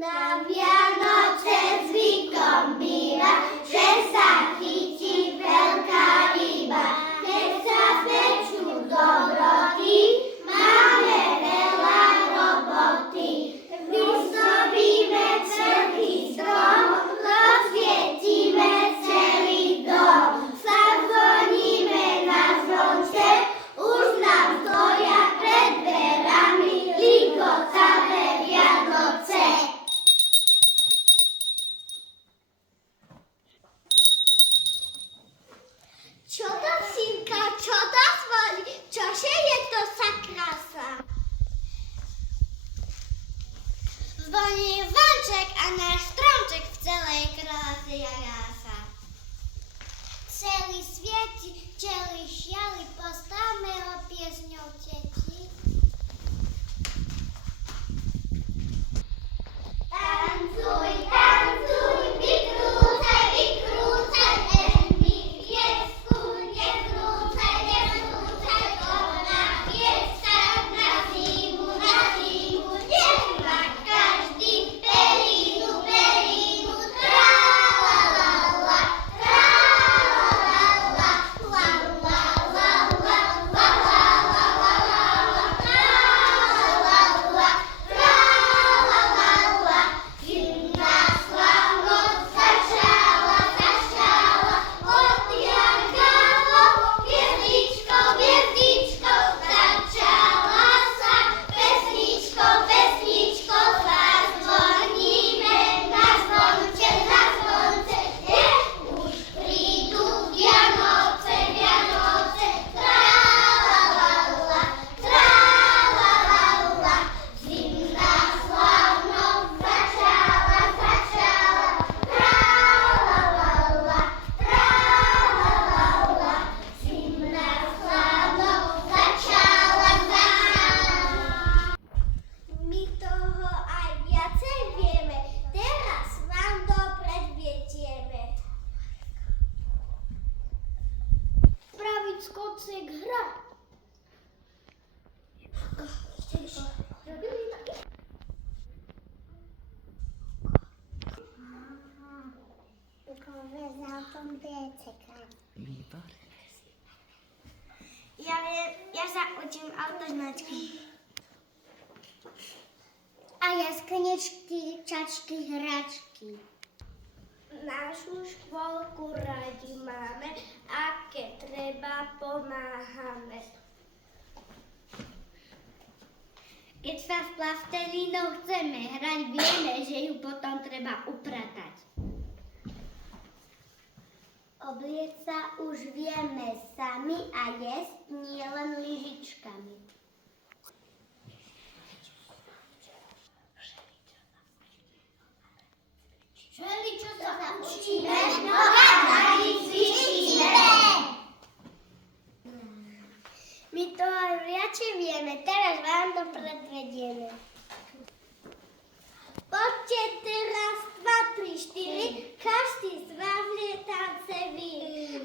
Na Vianoce zvykom býva, že sa chytí veľká ryba. Keď sa pečú dobroty, máme veľa roboty. Vyzdobíme celý strom, rozsvietime celý dom. Zazvoníme na zvonce, už nám stoja pred dverami likotavé Vianoce. Čo to synka, čo to zvoní, čože je to za krása? Zvoní zvonček a náš stromček v celej kráse jarása. Celý svieti, celý šiali, postavme ho piesňou teti. Tancuj, tancuj, vykrúcaj, vykrúcaj, mi piesku, nekrúcaj, nekrúcaj, ona pieska na zimu, nech má každý pelínu, pelínu, tra-la-la-la, tra-la-la-la, la-la-la-la, la-la-la-la, tra-la-la-la, tra-la-la-la. Zimná slávnosť začala, začala, odjakalo, hviezdičkou, hviezdičkou, začala sa, pesničkou, pesničkou, zazvoníme na zvonce, na zvonce, nech už prídu Vianoce, Vianoce, tra-la-la-la, tra-la-la-la. Zimná slávnosť začala, začala, tra-la-la-la, tra-la-la-la. Zimná slávnosť začala, začala. My toho aj viacej vieme, teraz vám to predvietieme. Spraviť skocek hra. Robili také? Výborné. Ja sa učím autoznačky. A jaskinečky, čačky, hračky. Našu škôlku radi máme, a keď treba, pomáhame. Keď sa s plastelínou chceme hrať, vieme, že ju potom treba upratať. Obliec sa už vieme sami a jesť nielen lyžičkami. Všeličo sa učíme, no radi cvičíme. My to aj viacej vieme, teraz vám to predvedieme. Poďte teraz 2, 3, 4, každý z vás lietavce vy.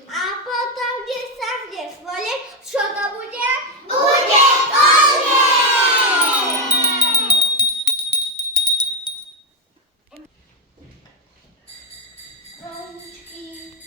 A potom, kde sa vde svole, čo to bude? Bude koniec! Roničky.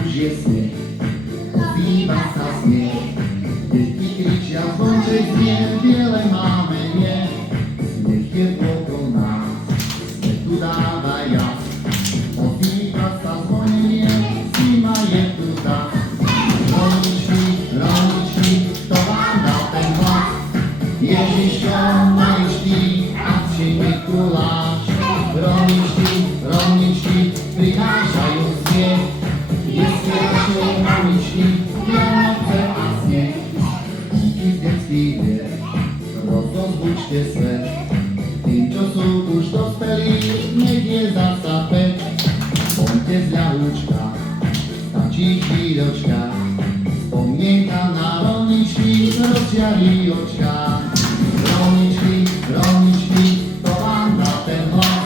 Už je sneh, ozýva sa smiech, deti kričia, zvonček znie, biele máme nie. Sneh je okolo nás, sneh tu dáva jas, ozýva sa zvonenie, zima je tu tá. Roničky, roničky, kto vám dal ten hlas? Ježiško, maličky, a či Mikuláš. Roničky, roničky, prinášaj przynašajú smiech. Piesne naše mamičky, Vianoce a sneh. Díky z detských vied, rozozbuďte svet. Tým, čo sú už dospelí, nech je zasa päť. Poďte z ľahúčka, stačí chvíľočka. Spomienka na rolničky, rozžiarí očka. Rolničky, rolničky, to vám dá ten hlas.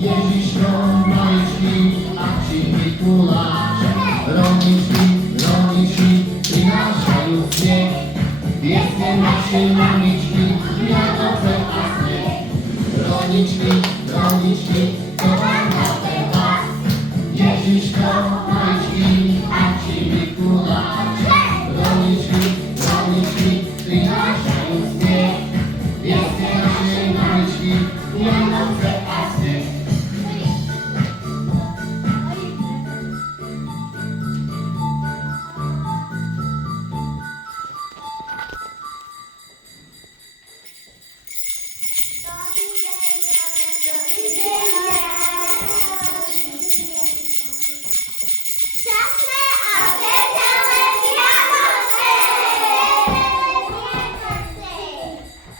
Ježiško, maličky, a či Mikuláš. Rolničky, rolničky, prinášajú smiech. Piesne naše mamičky, Vianoce a sneh. Rolničky, rolničky, to vám dá ten hlas. Ježiško,